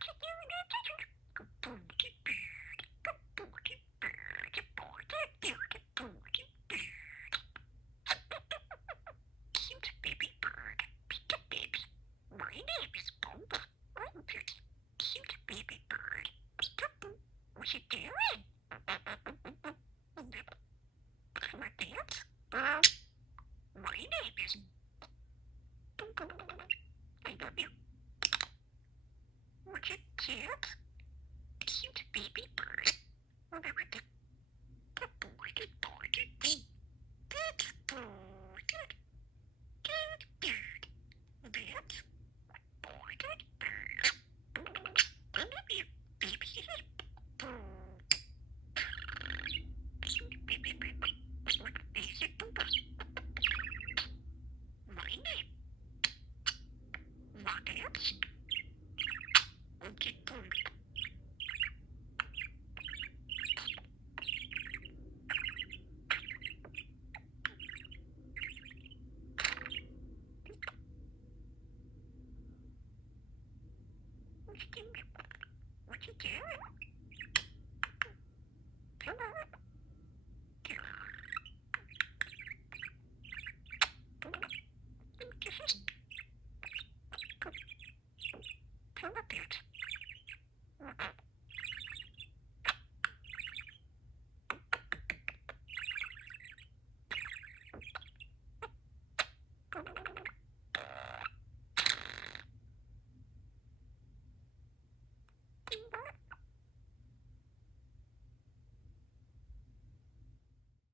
Cute baby bird, Peeka-Baby. My name is Boba. I'm pretty cute baby bird. Peekaboo, what you doing? Can I dance? My name is Boba. I love you. What you cute? Cute baby bird. Remember the boy, good boy, good bee. Good boy, good bird. That's boy, good bird. I love you, baby. Cute baby bird. What is it, Boba? My name. Want dance? Okay, boy. What you doing?